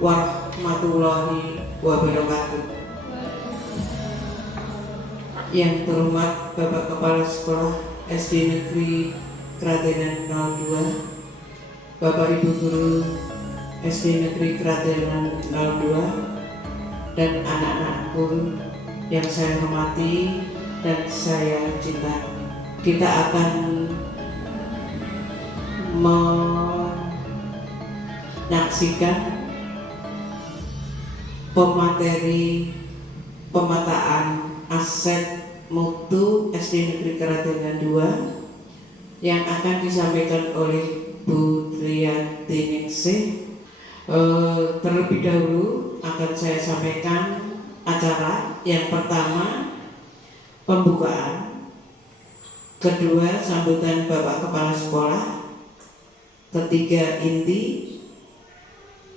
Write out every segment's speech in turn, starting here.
warahmatullahi wabarakatuh. Yang terhormat Bapak Kepala Sekolah SD Negeri Kradenan 02, Bapak Ibu Guru SD Negeri Kradenan 02, dan anak-anakku yang saya hormati dan saya cintai. Kita akan menyaksikan pemateri pemetaan aset mutu SD Negeri Kradenan 2 yang akan disampaikan oleh Bu Triyanti Ningsih. Terlebih dahulu akan saya sampaikan acara. Yang pertama pembukaan, kedua sambutan Bapak Kepala Sekolah, ketiga inti,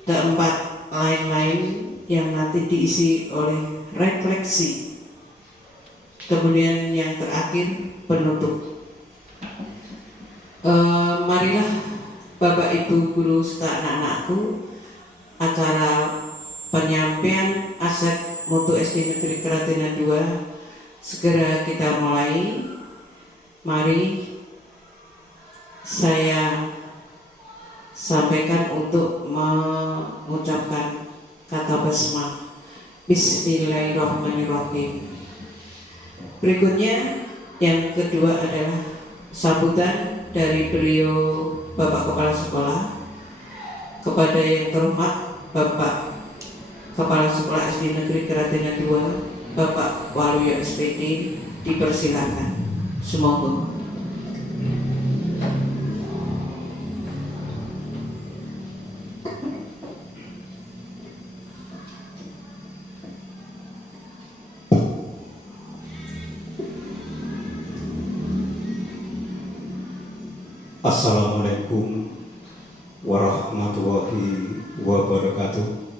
keempat lain-lain yang nanti diisi oleh refleksi, kemudian yang terakhir penutup. Marilah Bapak Ibu Guru serta anak-anakku, acara penyampaian aset mutu SD Negeri Kradenan 2 segera kita mulai. Mari saya sampaikan untuk mengucapkan kata basmalah. Bismillahirrahmanirrahim. Berikutnya yang kedua adalah sambutan dari beliau Bapak Kepala Sekolah kepada yang terhormat Bapak Kepala Sekolah SD Negeri Kradenan 2, Bapak Waluyo SPD, dipersilakan. Semoga. Assalamualaikum warahmatullahi wabarakatuh.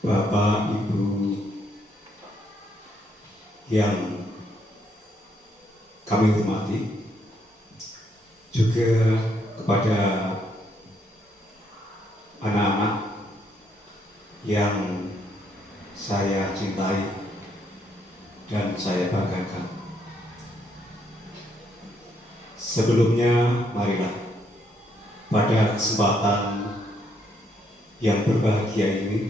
Bapak Ibu yang kami hormati, juga kepada anak-anak yang saya cintai dan saya banggakan. Sebelumnya, marilah pada kesempatan yang berbahagia ini,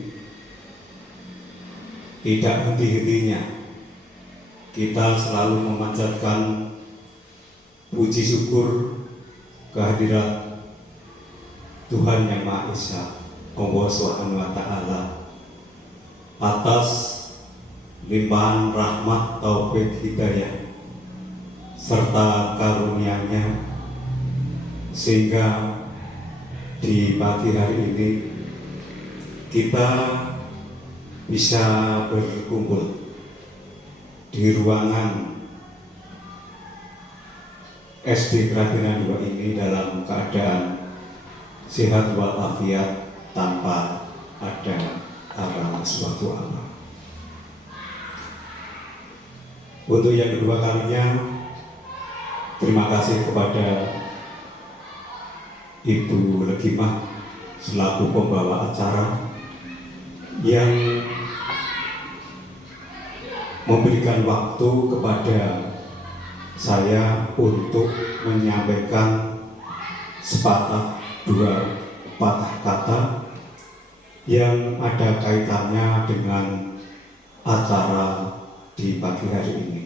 tidak henti-hentinya kita selalu memanjatkan puji syukur kehadirat Tuhan Yang Maha Esa, Allah Subhanahu wa Ta'ala, atas limpahan rahmat, taufik, hidayah serta karunia-Nya, sehingga di pagi hari ini kita bisa berkumpul di ruangan SD Kradenan 2 ini dalam keadaan sehat walafiat tanpa ada arah suatu apa. Untuk yang kedua kalinya, terima kasih kepada Ibu Legimah selaku pembawa acara yang memberikan waktu kepada saya untuk menyampaikan sepatah dua patah kata yang ada kaitannya dengan acara di pagi hari ini.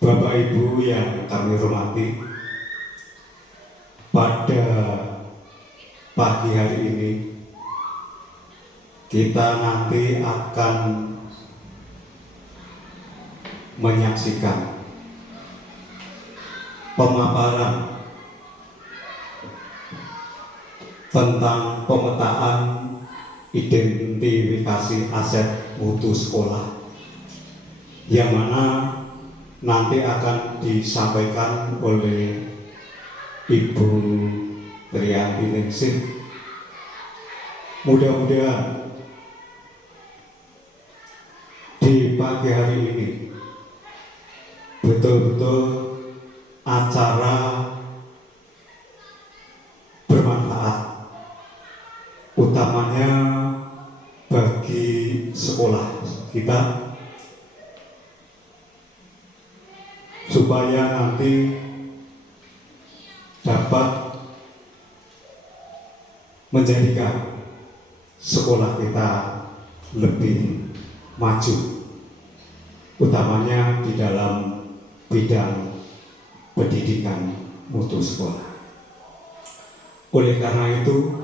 Bapak Ibu yang kami hormati, pada pagi hari ini kita nanti akan menyaksikan pemaparan tentang pemetaan identifikasi aset mutu sekolah, yang mana nanti akan disampaikan oleh Ibu Triyanti Ningsih. Mudah-mudahan di pagi hari ini betul-betul acara utamanya bagi sekolah kita, supaya nanti dapat menjadikan sekolah kita lebih maju, utamanya di dalam bidang pendidikan mutu sekolah. Oleh karena itu,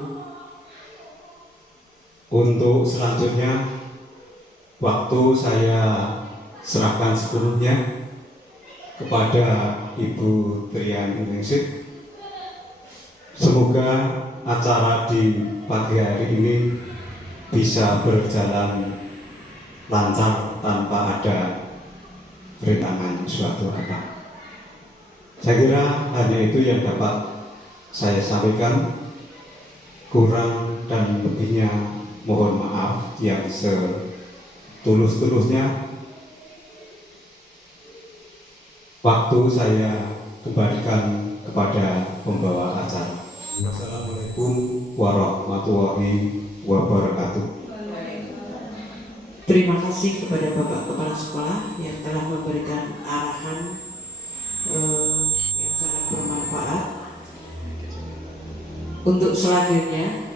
untuk selanjutnya waktu saya serahkan sepenuhnya kepada Ibu Triani Ningsih. Semoga acara di pagi hari ini bisa berjalan lancar tanpa ada rintangan suatu apa. Saya kira hanya itu yang dapat saya sampaikan. Kurang dan lebihnya mohon maaf yang setulus-tulusnya. Waktu saya kembalikan kepada pembawa acara. Wassalamualaikum warahmatullahi wabarakatuh. Terima kasih kepada Bapak Kepala Sekolah yang telah memberikan arahan yang sangat bermanfaat. Untuk selanjutnya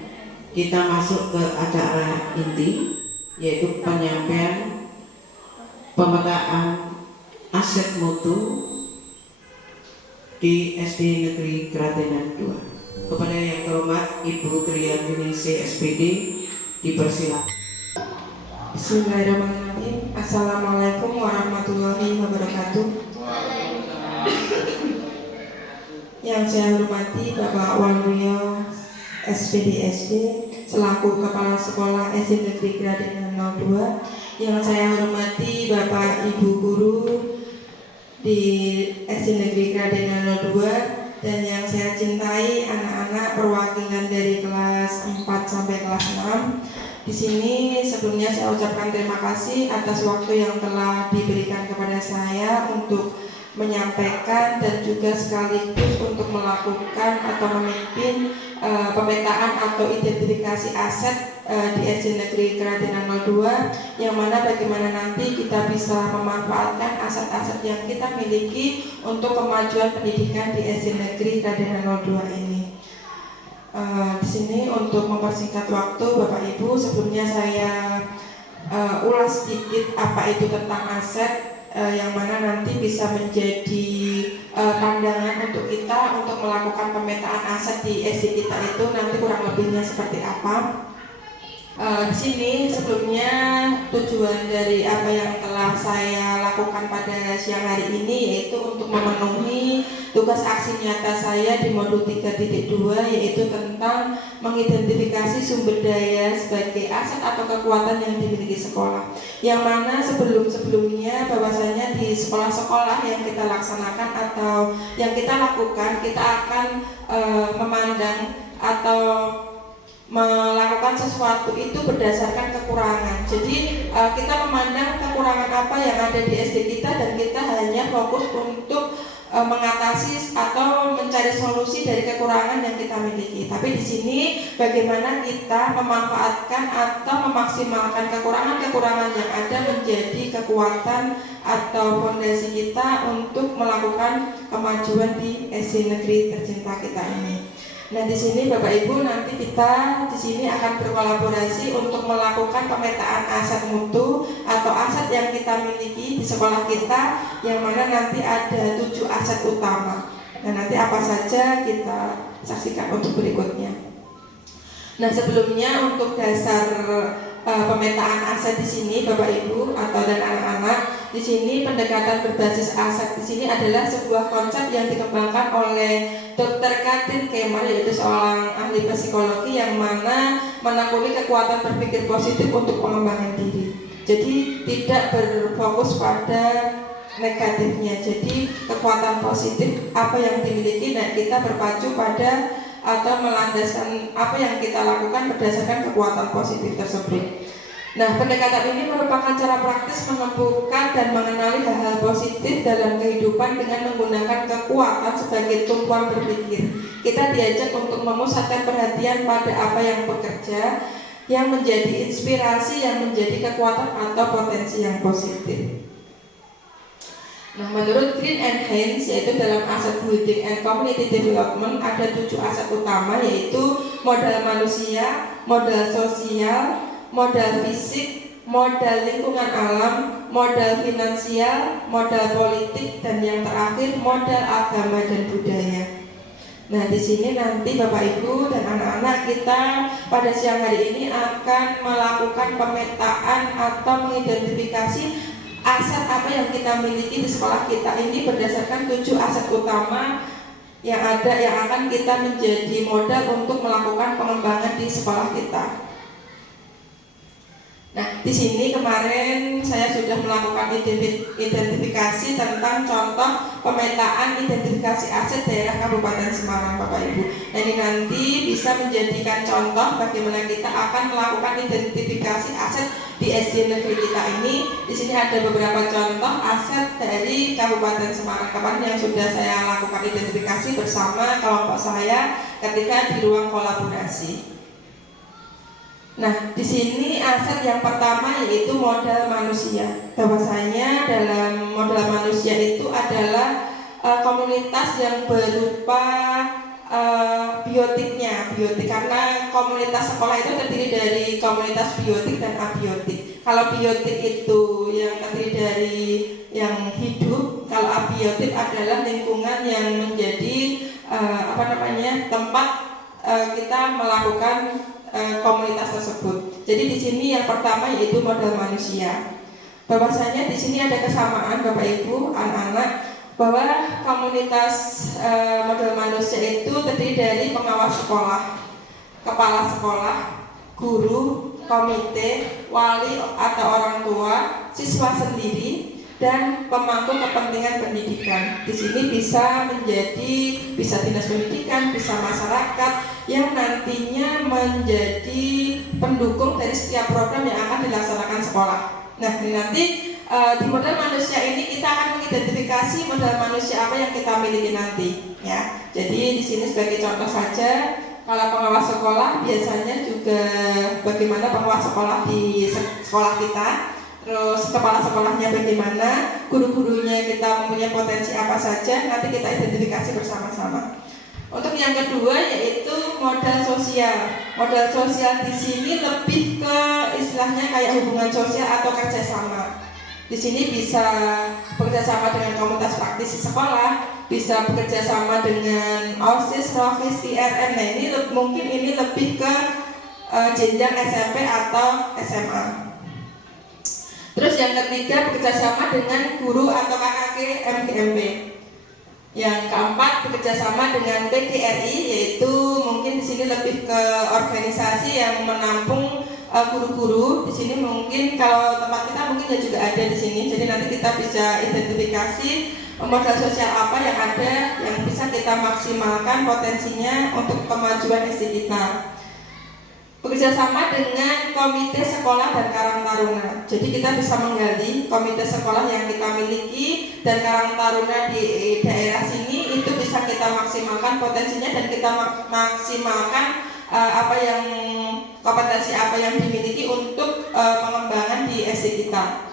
kita masuk ke acara inti, yaitu penyampaian pemetaan aset mutu di SD Negeri Kradenan 2. Kepada yang terhormat Ibu Triani Ningsih SPD, dipersilakan. Bismillahirrahmanirrahim. Assalamualaikum warahmatullahi wabarakatuh. Yang saya hormati Bapak Waluyo SPDSD selaku Kepala Sekolah SD Negeri Kradenan 02. Yang saya hormati Bapak Ibu Guru di SD Negeri Kradenan 02, dan yang saya cintai anak-anak perwakilan dari kelas 4 sampai kelas 6. Di sini sebelumnya saya ucapkan terima kasih atas waktu yang telah diberikan kepada saya untuk menyampaikan dan juga sekaligus untuk melakukan atau memimpin pemetaan atau identifikasi aset di SD Negeri Kradenan 02, yang mana bagaimana nanti kita bisa memanfaatkan aset-aset yang kita miliki untuk kemajuan pendidikan di SD Negeri Kradenan 02 ini. Di sini untuk mempersingkat waktu Bapak Ibu, sebelumnya saya ulas sedikit apa itu tentang aset, yang mana nanti bisa menjadi pandangan untuk kita untuk melakukan pemetaan aset di SD kita itu nanti kurang lebihnya seperti apa. Di sini sebelumnya tujuan dari apa yang telah saya lakukan pada siang hari ini yaitu untuk memenuhi tugas aksi nyata saya di modul 3.2, yaitu tentang mengidentifikasi sumber daya sebagai aset atau kekuatan yang dimiliki sekolah. Yang mana sebelum-sebelumnya bahwasanya di sekolah-sekolah yang kita laksanakan atau yang kita lakukan, kita akan memandang atau melakukan sesuatu itu berdasarkan kekurangan. Jadi kita memandang kekurangan apa yang ada di SD kita dan kita hanya fokus untuk mengatasi atau mencari solusi dari kekurangan yang kita miliki. Tapi di sini bagaimana kita memanfaatkan atau memaksimalkan kekurangan-kekurangan yang ada menjadi kekuatan atau fondasi kita untuk melakukan kemajuan di SD negeri tercinta kita ini. Nah, di sini Bapak Ibu nanti kita di sini akan berkolaborasi untuk melakukan pemetaan aset mutu atau aset yang kita miliki di sekolah kita, yang mana nanti ada 7 aset utama. Nah, nanti apa saja kita saksikan untuk berikutnya. Nah, sebelumnya untuk dasar pemetaan aset di sini Bapak Ibu atau dan anak-anak, di sini pendekatan berbasis aset di sini adalah sebuah konsep yang dikembangkan oleh Dr. Katrin Kemar, yaitu seorang ahli psikologi yang mana menekuni kekuatan berpikir positif untuk pengembangan diri. Jadi tidak berfokus pada negatifnya. Jadi kekuatan positif apa yang dimiliki dan kita berpacu pada atau melandaskan apa yang kita lakukan berdasarkan kekuatan positif tersebut. Nah, pendekatan ini merupakan cara praktis menemukan dan mengenali hal-hal positif dalam kehidupan dengan menggunakan kekuatan sebagai tumpuan berpikir. Kita diajak untuk memusatkan perhatian pada apa yang bekerja, yang menjadi inspirasi, yang menjadi kekuatan atau potensi yang positif. Nah, menurut Green and Haynes, yaitu dalam Asset Building and Community Development ada 7 aset utama, yaitu modal manusia, modal sosial, modal fisik, modal lingkungan alam, modal finansial, modal politik, dan yang terakhir modal agama dan budaya. Nah, di sini nanti Bapak Ibu dan anak-anak kita pada siang hari ini akan melakukan pemetaan atau mengidentifikasi aset apa yang kita miliki di sekolah kita ini berdasarkan 7 aset utama yang ada, yang akan kita menjadi modal untuk melakukan pengembangan di sekolah kita. Nah, di sini kemarin saya sudah melakukan identifikasi tentang contoh pemetaan identifikasi aset daerah Kabupaten Semarang, Bapak Ibu. Nah, ini nanti bisa menjadikan contoh bagaimana kita akan melakukan identifikasi aset di SD negeri kita ini. Di sini ada beberapa contoh aset dari Kabupaten Semarang kemarin yang sudah saya lakukan identifikasi bersama kelompok saya ketika di ruang kolaborasi. Nah, di sini aset yang pertama yaitu modal manusia. Bahwasanya dalam modal manusia itu adalah komunitas yang berupa biotiknya, biotik, karena komunitas sekolah itu terdiri dari komunitas biotik dan abiotik. Kalau biotik itu yang terdiri dari yang hidup, kalau abiotik adalah lingkungan yang menjadi tempat kita melakukan komunitas tersebut. Jadi di sini yang pertama yaitu modal manusia. Bahwasanya di sini ada kesamaan Bapak Ibu, anak-anak, bahwa komunitas modal manusia itu terdiri dari pengawas sekolah, kepala sekolah, guru, komite, wali atau orang tua, siswa sendiri, dan pemangku kepentingan pendidikan. Di sini bisa dinas pendidikan, bisa masyarakat yang nantinya menjadi pendukung dari setiap program yang akan dilaksanakan sekolah. Nah, ini nanti di modal manusia ini kita akan mengidentifikasi modal manusia apa yang kita miliki nanti, ya. Jadi di sini sebagai contoh saja, kalau pengawas sekolah biasanya juga bagaimana pengawas sekolah di sekolah kita. Terus kepala sekolahnya bagaimana, guru-gurunya kita mempunyai potensi apa saja, nanti kita identifikasi bersama-sama. Untuk yang kedua yaitu modal sosial. Modal sosial di sini lebih ke istilahnya kayak hubungan sosial atau kerjasama. Di sini bisa bekerjasama dengan komunitas praktisi sekolah, bisa bekerjasama dengan OSIS, ROHIS, IRN. Nah, mungkin ini lebih ke jenjang SMP atau SMA. Terus yang ketiga bekerjasama dengan guru atau KKG MGMP. Yang keempat bekerjasama dengan PGRI, yaitu mungkin di sini lebih ke organisasi yang menampung guru-guru. Di sini mungkin kalau tempat kita mungkin juga ada di sini. Jadi nanti kita bisa identifikasi modal sosial apa yang ada yang bisa kita maksimalkan potensinya untuk kemajuan SD kita. Bekerjasama dengan komite sekolah dan Karang Taruna. Jadi kita bisa menggali komite sekolah yang kita miliki dan Karang Taruna di daerah sini, itu bisa kita maksimalkan potensinya dan kita maksimalkan kompetensi apa yang dimiliki untuk pengembangan di SD kita.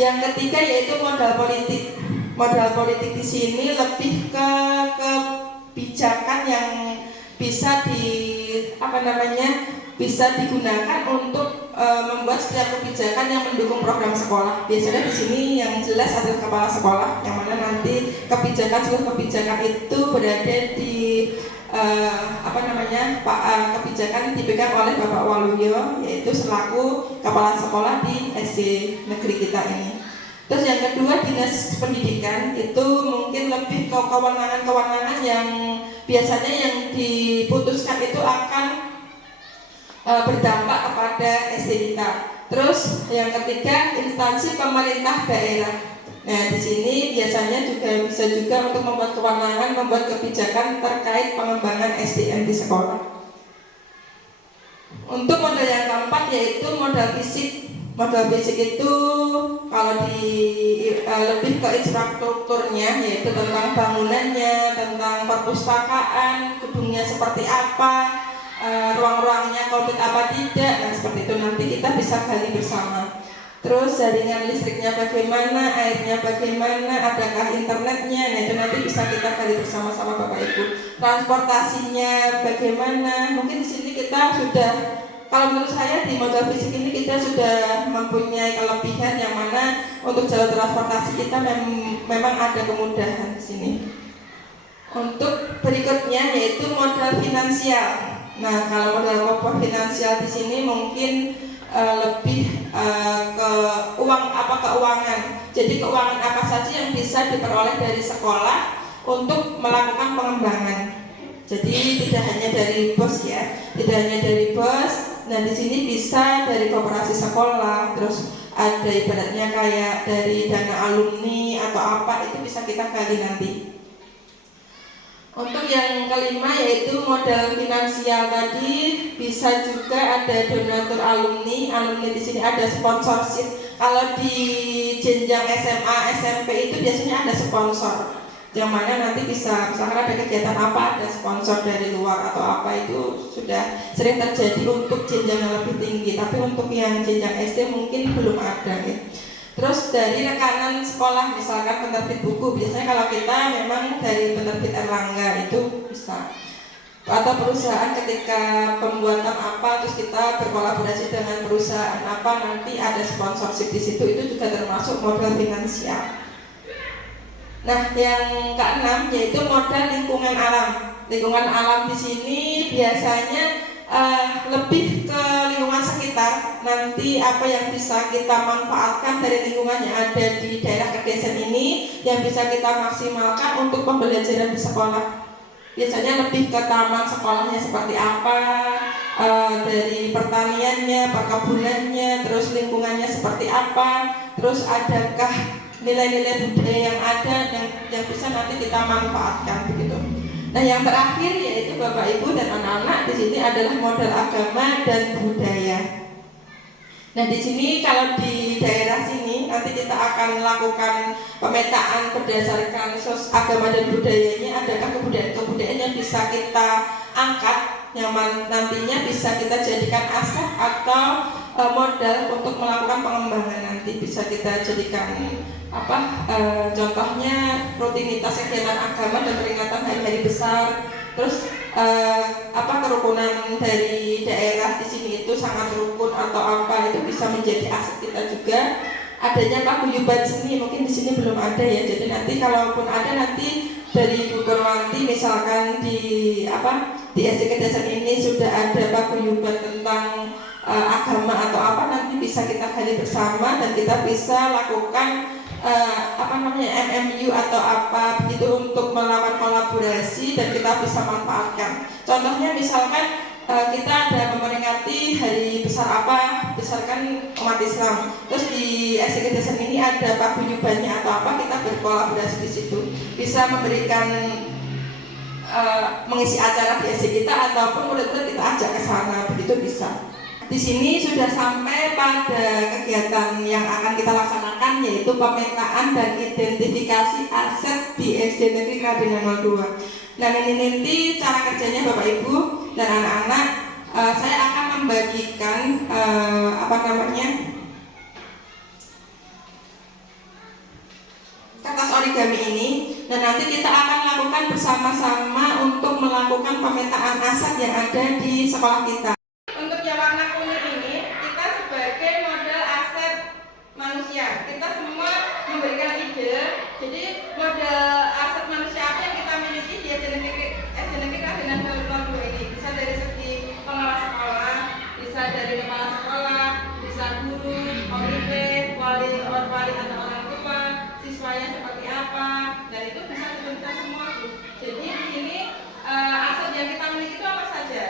Yang ketiga yaitu modal politik. Modal politik di sini lebih ke kebijakan yang bisa bisa digunakan untuk membuat setiap kebijakan yang mendukung program sekolah. Biasanya di sini yang jelas adalah kepala sekolah, yang mana nanti seluruh kebijakan itu berada di kebijakan dipegang oleh Bapak Waluyo, yaitu selaku kepala sekolah di SD negeri kita ini. Terus yang kedua, dinas pendidikan itu mungkin lebih ke kewenangan-kewenangan yang biasanya yang diputuskan itu akan berdampak kepada SD kita. Terus yang ketiga, instansi pemerintah daerah. Nah, di sini biasanya juga bisa untuk membuat kewenangan, membuat kebijakan terkait pengembangan SDM di sekolah. Untuk modal yang keempat yaitu modal fisik. Modal fisik itu kalau lebih ke infrastrukturnya, yaitu tentang bangunannya, tentang perpustakaan, gedungnya seperti apa, ruang-ruangnya komplit apa tidak. Nah seperti itu nanti kita bisa gali bersama. Terus jaringan listriknya bagaimana, airnya bagaimana, adakah internetnya. Nah itu nanti bisa kita gali bersama-sama Bapak Ibu. Transportasinya bagaimana. Mungkin di sini kita sudah, kalau menurut saya di modal fisik ini kita sudah mempunyai kelebihan yang mana untuk jalur transportasi kita memang ada kemudahan di sini. Untuk berikutnya yaitu modal finansial. Nah, kalau modal pokok finansial di sini mungkin lebih ke keuangan. Jadi keuangan apa saja yang bisa diperoleh dari sekolah untuk melakukan pengembangan. Jadi tidak hanya dari BOS ya, tidak hanya dari BOS. Nah di sini bisa dari koperasi sekolah, terus ada ibaratnya kayak dari dana alumni atau apa, itu bisa kita gali nanti. Untuk yang kelima yaitu modal finansial tadi, bisa juga ada donatur alumni. Alumni di sini ada sponsorship. Kalau di jenjang SMA, SMP itu biasanya ada sponsor, yang mana nanti bisa misalkan ada kegiatan apa, ada sponsor dari luar atau apa, itu sudah sering terjadi untuk jenjang yang lebih tinggi. Tapi untuk yang jenjang SD mungkin belum ada ya. Terus dari rekanan sekolah, misalkan penerbit buku, biasanya kalau kita memang dari penerbit Erlangga itu bisa. Atau perusahaan ketika pembuatan apa, terus kita berkolaborasi dengan perusahaan apa, nanti ada sponsorship di situ, itu juga termasuk modal finansial. Nah, yang keenam yaitu modal lingkungan alam. Lingkungan alam di sini biasanya lebih ke lingkungan sekitar. Nanti apa yang bisa kita manfaatkan dari lingkungan yang ada di daerah Kedesen ini yang bisa kita maksimalkan untuk pembelajaran di sekolah. Biasanya lebih ke taman sekolahnya seperti apa, dari pertaniannya, perkebunannya, terus lingkungannya seperti apa, terus adakah nilai-nilai budaya yang ada dan yang bisa nanti kita manfaatkan begitu. Nah, yang terakhir yaitu Bapak Ibu dan anak-anak di sini adalah modal agama dan budaya. Nah, di sini kalau di daerah sini nanti kita akan melakukan pemetaan berdasarkan agama dan budayanya, adakah kebudayaan-kebudayaan yang bisa kita angkat yang nantinya bisa kita jadikan aset atau modal untuk melakukan pengembangan nanti. Bisa kita jadikan contohnya rutinitas kegiatan agama dan peringatan hari-hari besar. Terus kerukunan dari daerah di sini itu sangat rukun atau apa, itu bisa menjadi aset kita juga. Adanya paguyuban seni mungkin di sini belum ada ya. Jadi nanti kalaupun ada, nanti dari Bu Purwanti misalkan di SD Kedesen ini sudah ada paguyuban tentang agama atau apa, nanti bisa kita gali bersama dan kita bisa lakukan MMU atau apa begitu untuk melakukan kolaborasi dan kita bisa manfaatkan. Contohnya misalkan kita ada memperingati hari besar apa, misalkan umat Islam. Terus di SD Kedesen ini ada paguyubannya atau apa, kita berkolaborasi di situ. Bisa memberikan mengisi acara di SD kita ataupun murid-murid kita ajak ke sana, begitu bisa. Di sini sudah sampai pada kegiatan yang akan kita laksanakan, yaitu pemetaan dan identifikasi aset di SD Negeri Kradenan 02. Nah, ini nanti cara kerjanya Bapak Ibu dan anak-anak, saya akan membagikan kertas origami ini, dan nanti kita akan lakukan bersama-sama untuk melakukan pemetaan aset yang ada di sekolah kita. Untuk yang warna kuning ini, kita sebagai modal aset manusia, kita semua memberikan ide. Jadi modal aset manusia apa yang kita miliki di SD Negeri Kradenan 02 ini, bisa dari segi pengelola sekolah, bisa dari kepala sekolah, bisa guru, komite, wali atau orang tua, siswanya seperti apa, dan itu bisa kita semua. Jadi di sini aset yang kita miliki itu apa saja?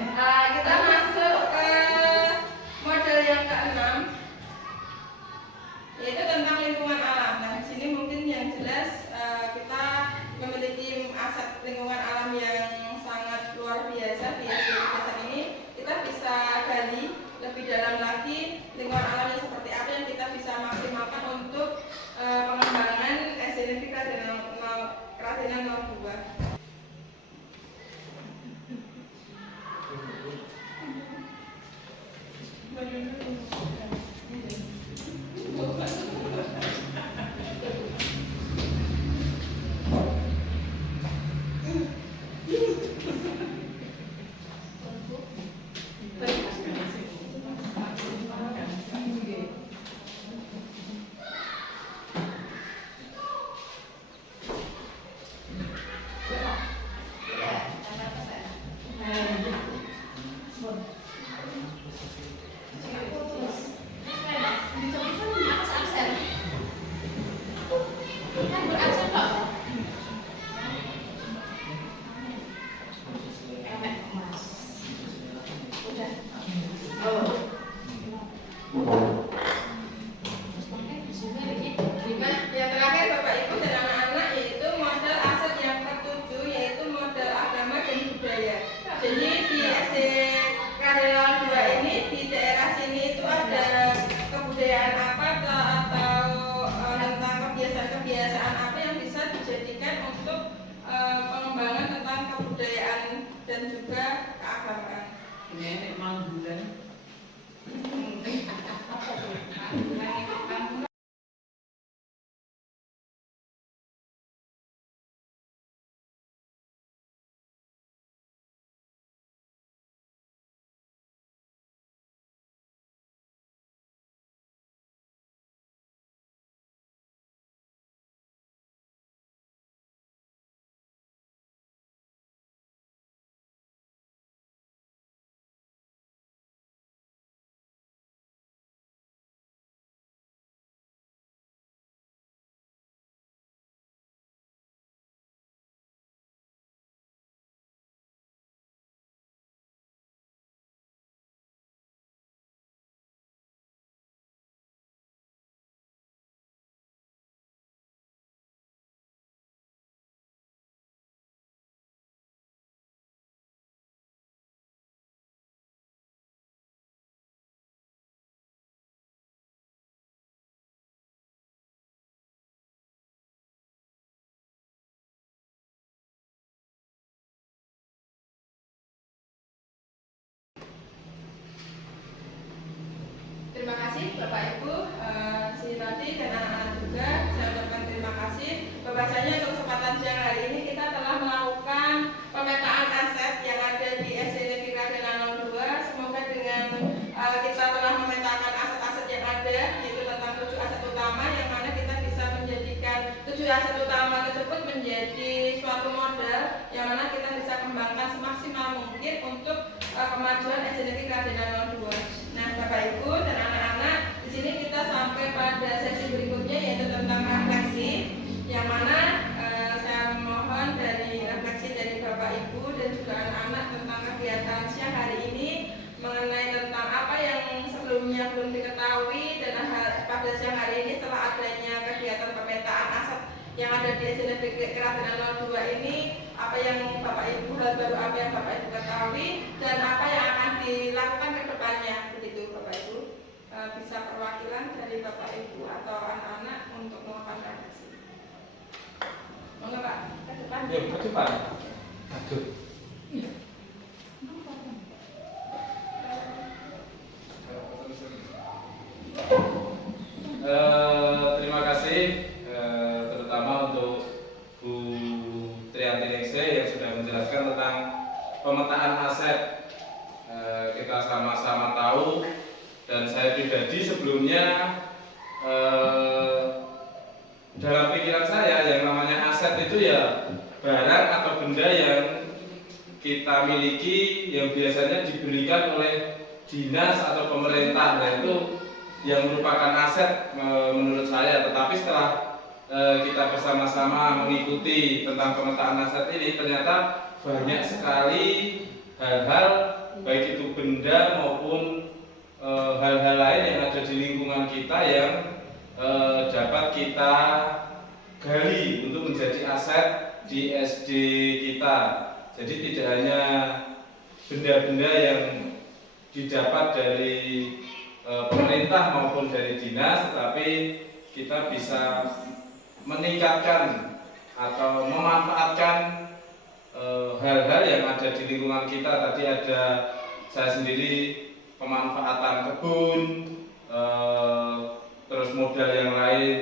Kita masuk ke model yang keenam, yaitu tentang lingkungan alam. Nah, di sini mungkin yang jelas kita memiliki aset lingkungan alam yang sangat luar biasa di desa ini. Kita bisa gali lebih dalam lagi lingkungan alamnya seperti apa yang kita bisa maksimalkan untuk pengembangan SDN Kradenan 02. Terima kasih Bapak Ibu, sini tadi dan anak-anak juga saya ucapkan terima kasih. Bahwasanya untuk kesempatan siang hari ini kita telah melakukan pemetaan aset yang ada di SD Negeri Kradenan 02. Semoga dengan kita telah memetakan aset-aset yang ada, yaitu tentang 7 aset utama, yang mana kita bisa menjadikan 7 aset utama tersebut menjadi suatu modal yang mana kita bisa kembangkan semaksimal mungkin untuk kemajuan SD Negeri Kradenan 02. Nah, Bapak Ibu dan anak-anak, di sini kita sampai pada sesi berikutnya, yaitu tentang refleksi, yang mana saya mohon dari refleksi dari Bapak Ibu dan juga anak-anak tentang kegiatan siang hari ini mengenai tentang apa yang sebelumnya belum diketahui, dan pada siang hari ini setelah adanya kegiatan pemetaan aset yang ada di SD Negeri Kradenan 02 ini, apa yang Bapak Ibu, hal baru apa yang Bapak Ibu ketahui dan apa yang akan dilakukan ke depannya, begitu Bapak Ibu. Bisa perwakilan dari Bapak Ibu atau anak-anak untuk melakukan refleksi. Monggo Pak, ke depan. Yuk, ke depan. Aduh. Terima kasih terutama untuk Bu Trianti Ningsih yang sudah menjelaskan tentang pemetaan aset. Kita sama-sama tahu, dan saya pribadi sebelumnya dalam pikiran saya yang namanya aset itu ya barang atau benda yang kita miliki yang biasanya diberikan oleh dinas atau pemerintah, nah itu yang merupakan aset menurut saya. Tetapi setelah kita bersama-sama mengikuti tentang pemetaan aset ini, ternyata banyak sekali hal-hal baik itu benda maupun hal-hal lain yang ada di lingkungan kita yang dapat kita gali untuk menjadi aset di SD kita. Jadi tidak hanya benda-benda yang didapat dari pemerintah maupun dari dinas, tetapi kita bisa meningkatkan atau memanfaatkan hal-hal yang ada di lingkungan kita. Tadi ada saya sendiri pemanfaatan kebun, terus modal yang lain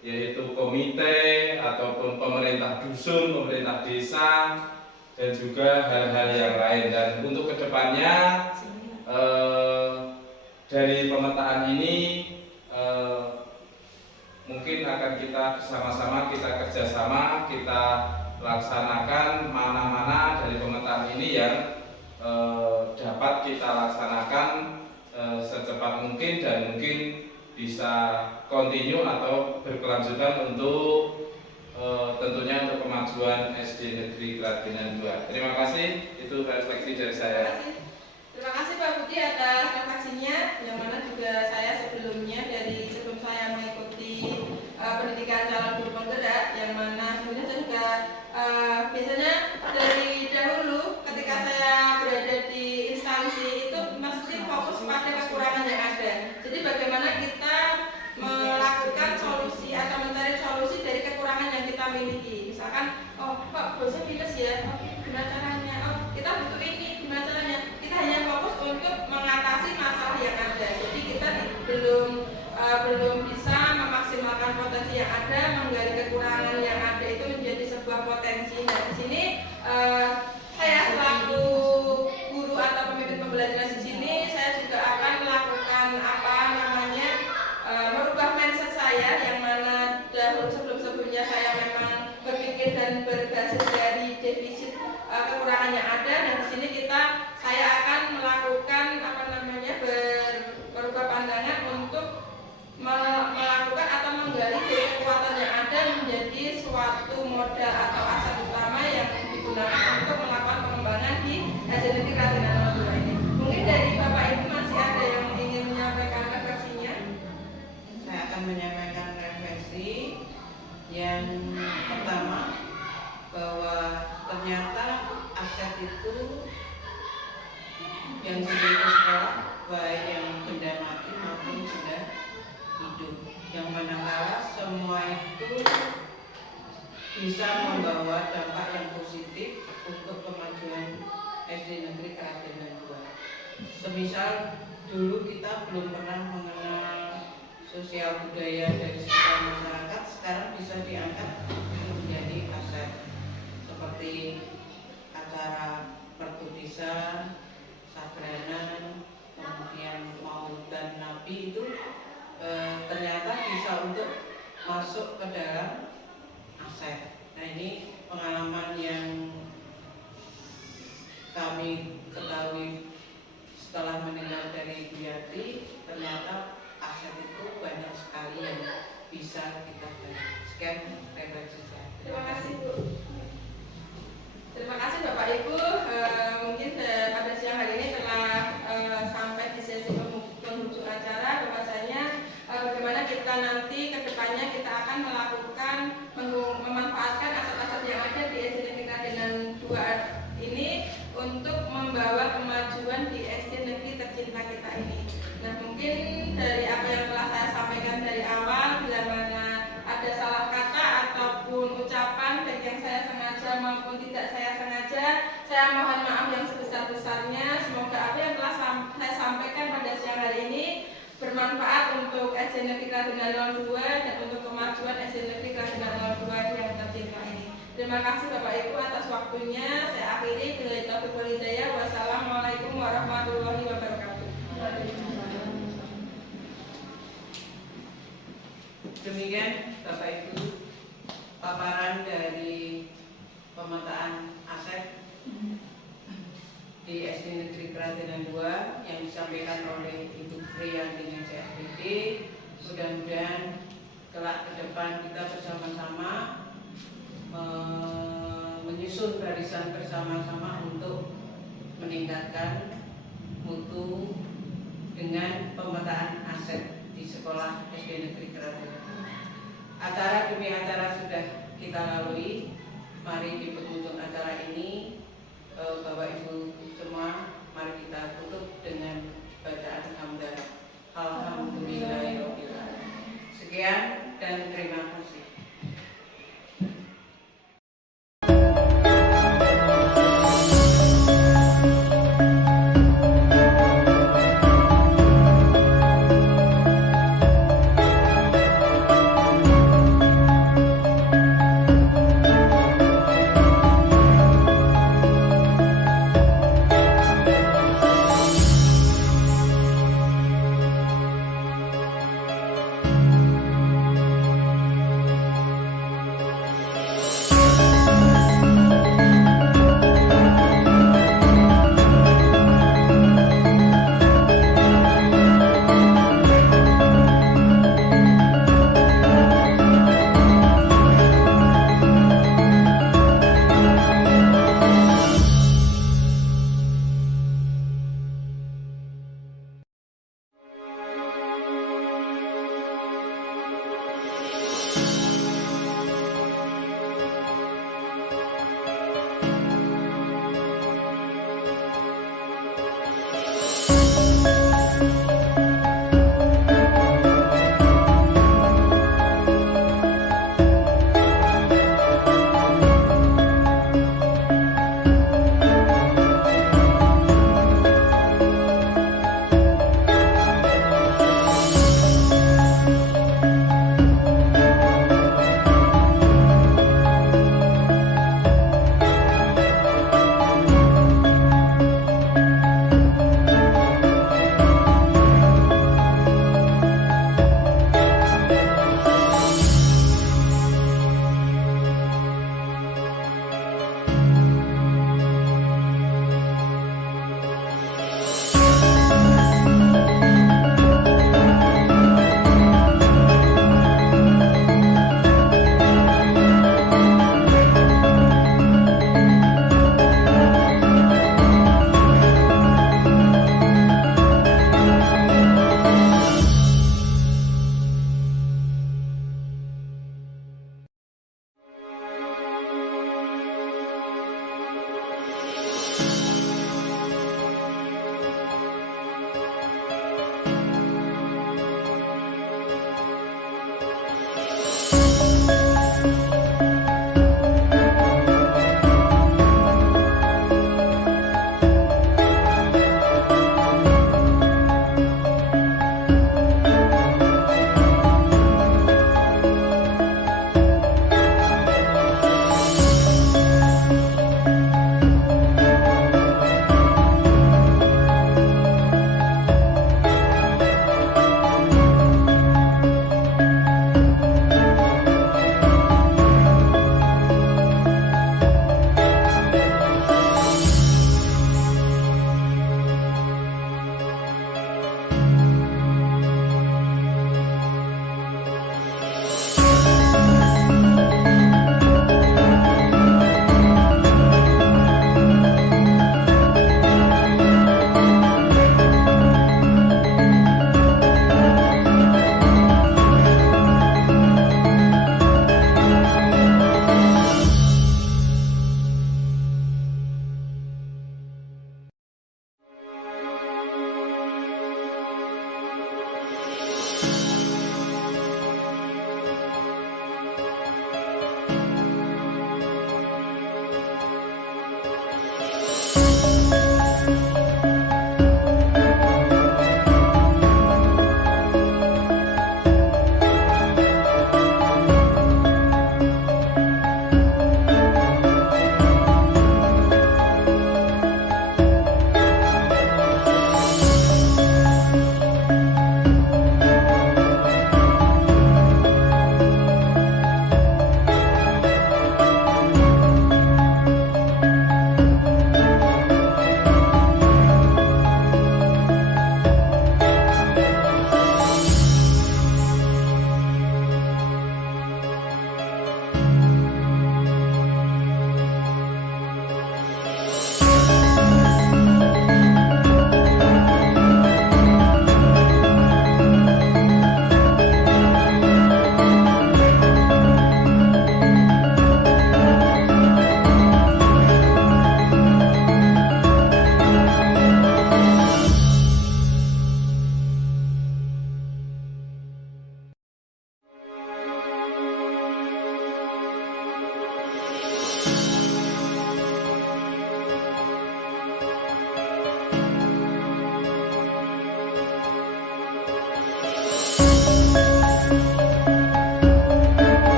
yaitu komite ataupun pemerintah dusun, pemerintah desa, dan juga hal-hal yang lain. Dan untuk kedepannya dari pemetaan ini mungkin akan kita bersama-sama, kita kerjasama, kita laksanakan mana-mana dari pemetaan ini yang dapat kita laksanakan secepat mungkin dan mungkin bisa kontinu atau berkelanjutan untuk tentunya untuk kemajuan SD Negeri Keradenan 2. Terima kasih, itu refleksi dari saya. Terima kasih Pak Budi atas refleksinya, yang mana juga saya sebelum saya mengikuti pendidikan calon guru penggerak, yang mana sebenarnya saya juga biasanya dari dahulu ketika saya berada di instansi itu mesti fokus pada kekurangan yang ada. Jadi bagaimana kita melakukan solusi atau mencari solusi dari kekurangan yang kita miliki. Misalkan, oh Pak, bosnya minus ya, oh gimana caranya, oh kita butuh ini, gimana caranya. Kita hanya fokus untuk mengatasi masalah yang ada. Jadi kita belum bisa memaksimalkan potensi yang ada, menggali kekurangan yang ada itu menjadi sebuah potensi. Nah di sini saya selaku guru atau pemimpin pembelajaran di sini, saya juga akan melakukan merubah mindset saya, yang mana dahulu sebelumnya saya memang berpikir dan berbasis dari defisit kekurangan yang ada. Dan di sini saya akan melakukan berubah pandangan untuk melakukan atau menggali dari kekuatan yang ada menjadi suatu modal atau aset utama yang digunakan untuk melakukan pengembangan di SD Negeri Keradenan 2 ini. Mungkin dari Bapak Ibu masih ada yang ingin menyampaikan refleksinya? Saya akan menyampaikan refleksi yang pertama, bahwa ternyata aset itu yang dimiliki sekolah, baik yang benda mati maupun benda hidup, yang manakala semua itu bisa membawa dampak yang positif untuk kemajuan SD Negeri Keradenan 2. Semisal dulu kita belum pernah mengenal sosial budaya dari sekitar masyarakat, sekarang bisa diangkat menjadi aset seperti acara perkutisa, sagranan, kemudian maulid dan nabi itu ternyata bisa untuk masuk ke dalam aset. Nah ini pengalaman yang kami ketahui setelah mendengar dari Bu Yati, ternyata aset itu banyak sekali yang bisa kita beli. Sekian refleksi saya. Terima kasih Bu. Terima kasih Bapak Ibu. Mungkin pada siang hari ini telah sampai di sesi penghujung acara. Bahwasanya bagaimana kita nanti ke depannya kita akan melakukan memanfaatkan aset-aset yang ada di SD Negeri Keradenan 2 ini untuk membawa kemajuan di SD Negeri tercinta kita ini. Nah mungkin dari apa yang telah saya sampaikan dari awal, bila mana ada salah kata ataupun ucapan baik yang saya sengaja maupun tidak saya sengaja, saya mohon maaf yang sebesar-besarnya. Semoga apa yang telah saya sampaikan pada siang hari ini bermanfaat untuk SD Negeri Keradenan 02 dan untuk kemajuan SD Negeri Keradenan 02 yang tercinta ini. Terima kasih Bapak Ibu atas waktunya. Saya akhiri. Billahi taufiq wal hidayah. Wassalamualaikum warahmatullahi wabarakatuh. Demikian Bapak Ibu paparan dari pemetaan aset di SD Negeri Keradenan 2 yang disampaikan oleh Ibu Priyanti CSBD. Mudah-mudahan kelak ke depan kita bersama-sama menyusun barisan bersama-sama untuk meningkatkan mutu dengan pemetaan aset di sekolah SD Negeri Keraton. Acara demi acara sudah kita lalui. Mari di penghujung acara ini Bapak Ibu